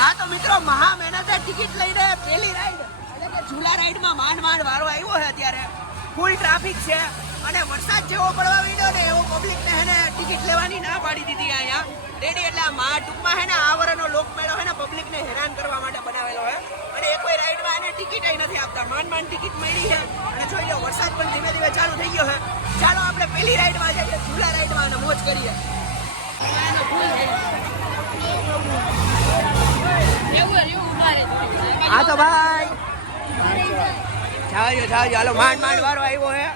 હા તો મિત્રો મહા મહેનતે ટિકિટ લઈને પેલી રાઈડ એટલે કે ઝૂલા રાઈડમાં માંડ વારો આવ્યો છે. અત્યારે ફૂલ ટ્રાફિક છે અને વરસાદ જેવો પડવા માંડ્યો ને એવો પબ્લિકને હે ને ટિકિટ લેવાની ના પાડી દીધી અહીંયા રેડી. એટલે આ ટૂંકમાં હે ને આ વરનો લોકમેળો હે ને પબ્લિકને હેરાન કરવા માટે બનાવેલો છે અને એ કોઈ રાઈડમાં એને ટિકિટ નથી આપતા. માંડ ટિકિટ મળી છે અને જોઈ લો વરસાદ પણ ધીમે ધીમે ચાલુ થઈ ગયો છે. ચાલો આપણે પેલી રાઈડમાં જઈએ, ઝૂલા રાઈડમાં અને મોજ કરીએ. હા તો ભાઈ જાવજો હાલો. માંડ વારો આવ્યો હે,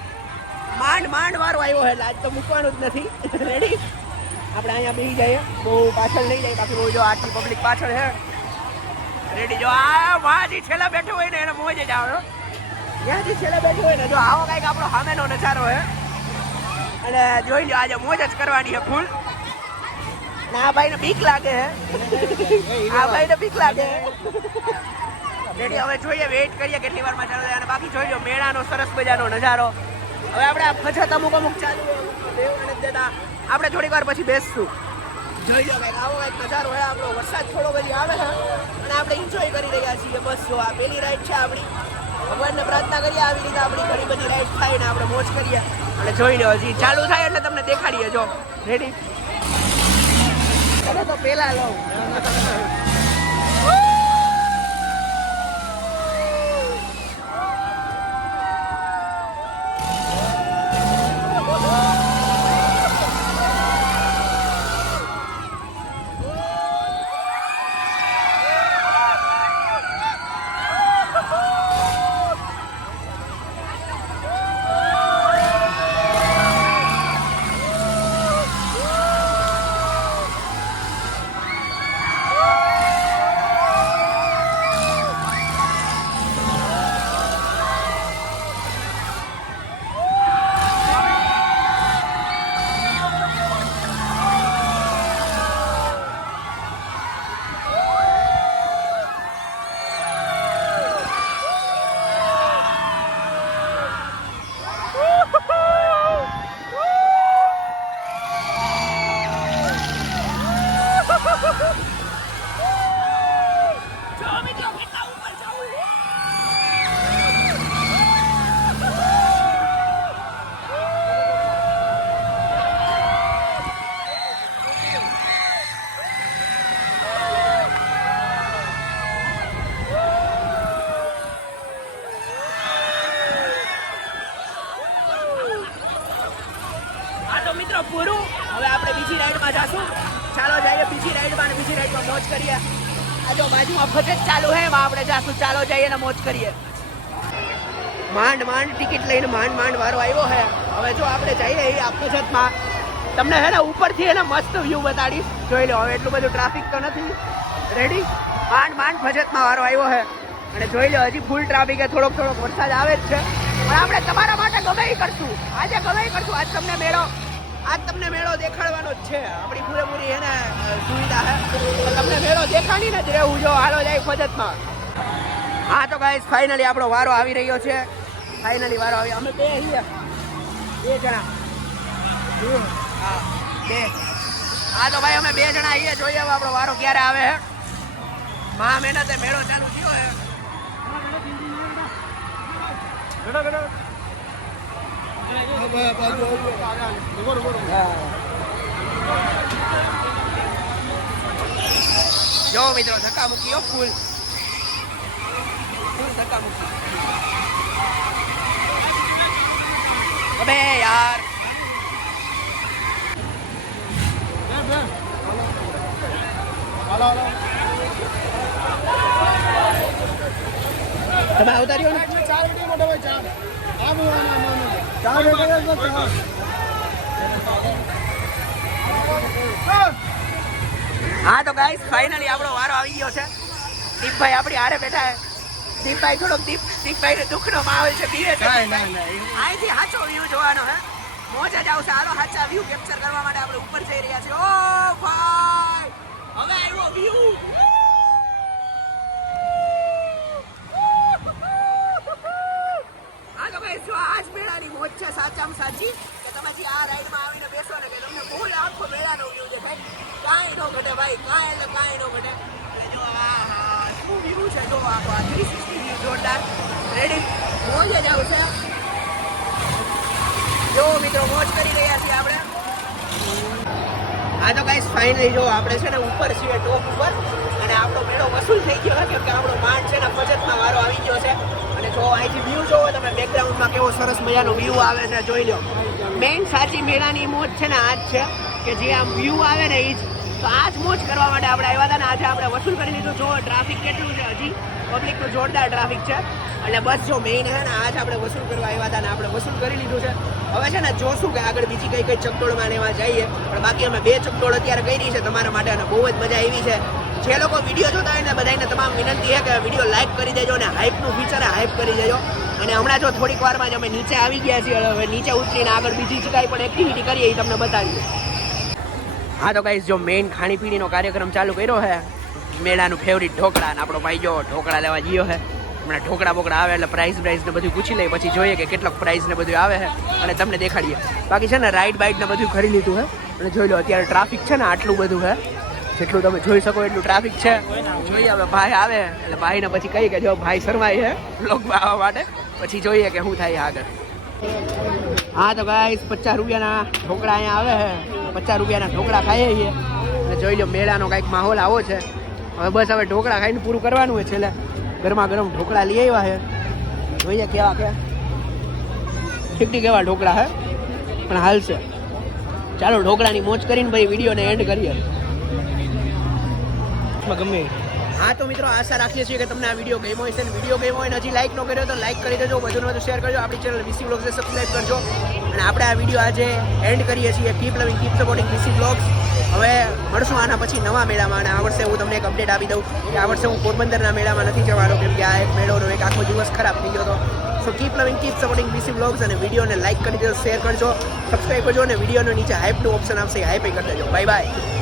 માંડ વારો આવ્યો હે એટલે આજ તો મૂકવાનું જ નથી. રેડી આપણે અહીંયા બેસી જઈએ, બહુ પાછળ નહીં જાય, બાકી બહુ જો આટલી પબ્લિક પાછળ છે. રેડી જો આ માજી છેલ્લા બેઠો હોય ને એને મોજ જ આવે. ત્યાંથી છેલ્લા બેઠો હોય ને જો આવો કંઈક આપણો સામેનો નજારો છે અને જોઈ લો આજે મોજ જ કરવાની છે ફૂલ. આ ભાઈને બીક લાગે હે, આ ભાઈને બીક લાગે. રેડી હવે જોઈએ, વેઇટ કરીએ કેટલી વારમાં ચાલુ થાય. અને બાકી જોઈ લો મેળાનો સરસ મજાનો નજારો. હવે આપણે આ ફછત અમુક ચાલુ દેતા આપણે થોડીક વાર પછી બેસશું. જોઈ લો કંઈક આવો કંઈક નજારો હોય આપણો. વરસાદ થોડો બધી આવે છે અને આપણે એન્જોય કરી રહ્યા છીએ. બસ જો આ પેલી રાઈડ છે આપણી. ભગવાનને પ્રાર્થના કરીએ આવી રીતે આપણી ઘણી બધી રાઈડ થાય ને આપણે મોજ કરીએ. અને જોઈ લો હજી ચાલુ થાય એટલે તમને દેખાડીએ. જો રેડી તો પેલા લઉં. મિત્રો પૂરું. હવે આપણે બીજી રાઈડમાં જાશું. ચાલો જઈએ બીજી રાઈડમાં અને બીજી રાઈડમાં મોજ કરીએ. આ જો બાજુમાં ફજત ચાલુ હે એમાં આપણે જાશું. ચાલો જઈએ ને મોજ કરીએ. માંડ ટિકિટ લઈને માંડ વારો આવ્યો હે. હવે જો આપણે જઈએ એ આ ફજતમાં તમને હે ને ઉપરથી એને મસ્ત વ્યૂ બતાડીશ. જોઈ લો હવે એટલું બધું ટ્રાફિક તો નથી. રેડી માંડ ફજતમાં વારો આવ્યો હે અને જોઈ લો હજી ફૂલ ટ્રાફિક હે. થોડોક વરસાદ આવે જ છે પણ આપણે તમારા માટે ગમે કરશું. આજે ગમે કરશું. આજ તમને મેળો દેખાડવાનો જ છે. આપણી પૂરેપૂરી એને સુવિધા છે. તમને મેળો દેખાડી ને જ રહેવું. જો હાલો જાય ફજતમાં. હા તો ગાઈસ ફાઇનલી આપણો વારો આવી રહ્યો છે. ફાઇનલી વારો આવી. અમે બે જણા. હા બે. હા તો ભાઈ અમે બે જણા અહીંયા જોઈએ હવે આપણો વારો ક્યારે આવે છે. મહા મહેનતે મેળો ચાલુ થયો છે. જો મિત્રો ધક્કા મૂકી ફૂલ ધક્કા મૂકી. અબે યાર તમે આવતા રહ્યો ને. હા તો ગાઈસ ફાઇનલી આપણો વારો આવી ગયો છે. દીપભાઈ આપણી હારે બેઠા છે. દીપભાઈ થોડોક દીપભાઈ ને દુઃખનો માહોલ છે પીવે છે અહીંથી સાચો વ્યૂ જોવાનો હે મોજ જ આવશે હાલો સાચા વ્યૂ કેપ્ચર કરવા માટે આપણે ઉપર જઈ રહ્યા છીએ ઓ ભાઈ હવે આવ્યો વ્યૂ આ તો ભાઈ જો આજ મેળાની મોજ છે સાચામાં સાચી કે તમે જે આ રાઈડમાં આવીને બેસો ને કે તમને ફૂલ આખો મેળાનો વ્યૂ દેખાય કાંઈ નો ઘટે ભાઈ કાંઈ એટલે કાંઈ નો ઘટે જો આ શું વ્યૂ છે જો આ 360 વ્યૂ જોરદાર રેડી મોજ જ આવશે જો મિત્રો મોજ કરી રહ્યા છીએ આપણે હા તો ગાઈસ ફાઇનલી જો આપણે છે ને ઉપર છીએ ટોપ ઉપર અને આપણો મેળો વસૂલ થઈ ગયો છે કેમ કે આપણો માંડ છે ને ફજતમાં વારો આવી ગયો છે અને જો અહીંથી વ્યૂ જોવો તમે બેકગ્રાઉન્ડમાં કેવો સરસ મજાનો વ્યૂ આવે છે જોઈ લો મેઇન સાચી મેળાની મોજ છે ને આ જ છે કે જે આમ વ્યૂ આવે ને એ જ તો આ જ મોજ કરવા માટે આપણે આવ્યા હતા ને આજે આપણે વસૂલ કરી લીધું જો ટ્રાફિક કેટલું છે હજી પબ્લિક તો જોરદાર ટ્રાફિક છે એટલે બસ જો મેઇન છે ને આજ આપણે વસૂલ કરવા આવ્યા હતા ને આપણે વસૂલ કરી લીધું છે હવે છે ને જોશું કે આગળ બીજી કઈ કઈ ચકડોળમાં ને એમાં જઈએ પણ બાકી અમે 2 ચકડોળ અત્યારે કરી છે તમારા માટે અને બહુ જ મજા આવી છે જે લોકો વિડીયો જોતા હોય ને બધાને તમામ વિનંતી છે કે વિડીયો લાઈક કરી દેજો અને હાઈપનું ફીચર હાઈપ કરી દેજો અને હમણાં જો થોડીક વારમાં જ અમે નીચે આવી ગયા છીએ હવે નીચે ઉતરીને આગળ બીજી જ કાંઈ પણ એક્ટિવિટી કરીએ એ તમને બતાવીએ હા તો ગાઈસ જો મેઇન ખાણીપીણીનો કાર્યક્રમ ચાલુ કર્યો છે મેળાનું ફેવરિટ ઢોકળા અને આપણો ભાઈ જો ઢોકળા લેવા ગયો છે હમણાં ઢોકળા બોકળા આવે એટલે પ્રાઇસ ને બધું પૂછી લઈએ પછી જોઈએ કે કેટલોક પ્રાઇસ ને બધું આવે છે અને તમને દેખાડીએ બાકી છે ને રાઈડ બાઈડ ને બધું કરી લીધું છે અને જોઈ લો અત્યારે ટ્રાફિક છે ને આટલું બધું છે જેટલું તમે જોઈ શકો એટલું ટ્રાફિક છે જોઈએ હવે ભાઈ આવે એટલે ભાઈને પછી કહીએ કે જો ભાઈ શરમાય છે બ્લોગમાં આવવા માટે પછી જોઈએ કે શું થાય આગળ હા તો ગાઈસ 50 રૂપિયાના ઢોકળા અહીંયા આવે છે 50 રૂપિયાના ઢોકળા ખાઈએ છીએ અને જોઈ લો મેળાનો કાંઈક માહોલ આવો છે હવે બસ હવે ઢોકળા ખાઈને પૂરું કરવાનું હોય છેલ્લે ગરમા ગરમ ઢોકળા લઈ આવ્યા છે જોઈએ કેવા કે ઠીક કેવા ઢોકળા છે પણ હાલશે ચાલો ઢોકળાની મોજ કરીને પછી વિડીયોને એન્ડ કરીએ ગમે હા તો મિત્રો આશા રાખીએ છીએ કે તમને આ વિડીયો ગમ્યો હશે અને વિડીયો ગમ્યો હોય હજી લાઈક ન કર્યો તો લાઈક કરી દેજો વધુને વધુ શેર કરજો આપણી ચેનલ વીસી બ્લોગ્સને સબસ્ક્રાઈબ કરજો અને આપણે આ વિડીયો આજે એન્ડ કરીએ છીએ કીપ લવિંગ કીપ સપોર્ટિંગ વીસી બ્લોગ્સ હવે મળશું આના પછી નવા મેળામાં અને આ વર્ષે હું તમને એક અપડેટ આપી દઉં કે આ વર્ષે હું પોરબંદરના મેળામાં નથી જવાનો કેમ કે આ એક મેળોનો એક આખો દિવસ ખરાબ થઈ ગયો હતો સો કીપ લવિંગ કીપ સપોર્ટિંગ વીસી બ્લોગ્સ અને વિડીયોને લાઈક કરી દેજો શેર કરજો સબસ્ક્રાઈબ કરજો અને વિડીયોનો નીચે હાઈપનું ઓપ્શન આવશે એ હાઈપ કરી દેજો બાય બાય